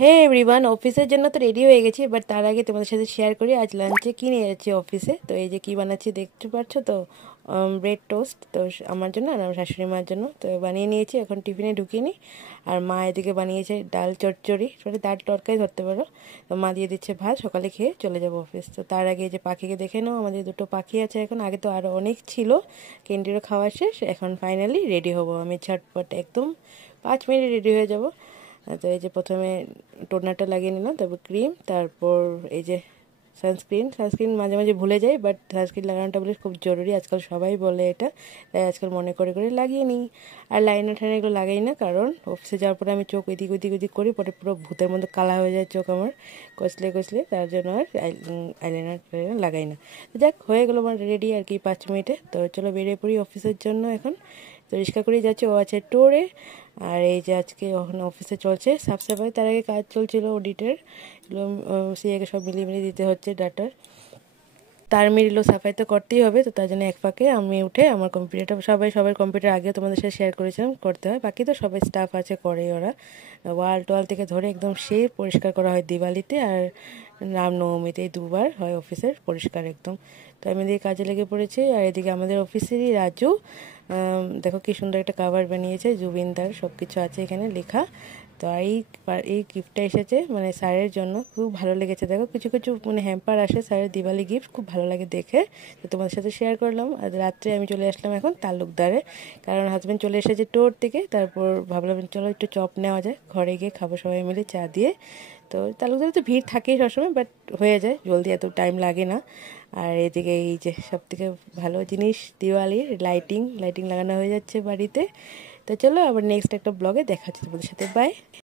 হে everyone, অফিসের জন্য তো রেডি হয়ে গেছি, বাট তার আগে তোমাদের সাথে শেয়ার করি আজ লাঞ্চে কী নিয়ে যাচ্ছি অফিসে। তো এই যে কী বানাচ্ছি দেখতে পাচ্ছ তো, ব্রেড টোস্ট। তো আমার জন্য আর আমার শাশুড়ি মার জন্য তো বানিয়ে নিয়েছি, এখন টিফিনে ঢুকিয়ে নিই। আর মা এদিকে বানিয়েছে ডাল চচ্চড়ি, মানে ডাল তরকারি ধরতে পারো। তো মা দিয়ে দিচ্ছে ভাত, সকালে খেয়ে চলে যাবো অফিস। তো তার আগে এই যে পাখিকে দেখে নাও, আমাদের দুটো পাখি আছে এখন, আগে তো আরও অনেক ছিল। ক্যান্টিনও খাওয়া শেষ, এখন ফাইনালি রেডি হব আমি ঝটপট, একদম 5 মিনিট রেডি হয়ে যাব। তো এই যে প্রথমে টোনারটা লাগিয়ে নিলাম, তারপর ক্রিম, তারপর এই যে সানস্ক্রিন মাঝে মাঝে ভুলে যাই, বাট সানস্ক্রিন লাগানোটা বলে খুব জরুরি, আজকাল সবাই বলে এটা, তাই আজকাল মনে করে করে লাগিয়ে নিই। আর লাইনার ঠাইনার এগুলো লাগাই না, কারণ অফিসে যাওয়ার পরে আমি চোখ এদিক ওদিক ওদিক করি, পরে পুরো ভূতের মধ্যে কালা হয়ে যায় চোখ আমার, কচলে, তার জন্য আর আইলাইনার লাগাই না। যাক, হয়ে গেলো আমার রেডি আর কি 5 মিনিটে। তো চলো বেরিয়ে পড়ি অফিসের জন্য এখন। তো রিক্সা করেই যাচ্ছে, ও আছে টোরে। আর এই যে আজকে ওখানে অফিসে চলছে সাফ সাফাই, তার আগে কাজ চলছিল অডিটের, এগুলো সিএকে সব মিলিয়ে দিতে হচ্ছে ডাটার। তার মিললো সাফাই তো করতেই হবে, তো তার জন্য এক ফাঁকে আমি উঠে আমার কম্পিউটারটা, সবার কম্পিউটার আগে তোমাদের সাথে শেয়ার করেছিলাম, করতে হয়। বাকি তো সবাই স্টাফ আছে, করে ওরা। ওয়াল টোয়াল থেকে ধরে একদম সে পরিষ্কার করা হয় দিওয়ালিতে আর রামনবমীতে, এই দুবার হয় অফিসের পরিষ্কার একদম। তো আমি এদিকে কাজে লেগে পড়েছি। আর এদিকে আমাদের অফিসেরই রাজু, দেখো কি সুন্দর একটা কাভার বানিয়েছে, জুবিনদার সব কিছু আছে এখানে লেখা। তো এই গিফটটা এসেছে মানে স্যারের জন্য, খুব ভালো লেগেছে। দেখো কিছু কিছু মানে হ্যাম্পার আসে স্যারের দিওয়ালি গিফট, খুব ভালো লাগে দেখে। তো তোমাদের সাথে শেয়ার করলাম। আর রাত্রে আমি চলে আসলাম এখন তালুকদারে, কারণ হাজব্যান্ড চলে এসেছে টোর থেকে। তারপর ভাবলাম চলো একটু চপ নেওয়া যায়, ঘরে গিয়ে খাবো সবাই মিলে চা দিয়ে। তো তালুকদারে তো ভিড় থাকেই সবসময়, বাট হয়ে যায় জলদি, এত টাইম লাগে না। আর এদিকে এই যে সব থেকে ভালো জিনিস দিওয়ালির লাইটিং লাগানো হয়ে যাচ্ছে বাড়িতে। তো চলো আবার নেক্সট একটা ব্লগে দেখা হচ্ছে তোমাদের সাথে, বাই।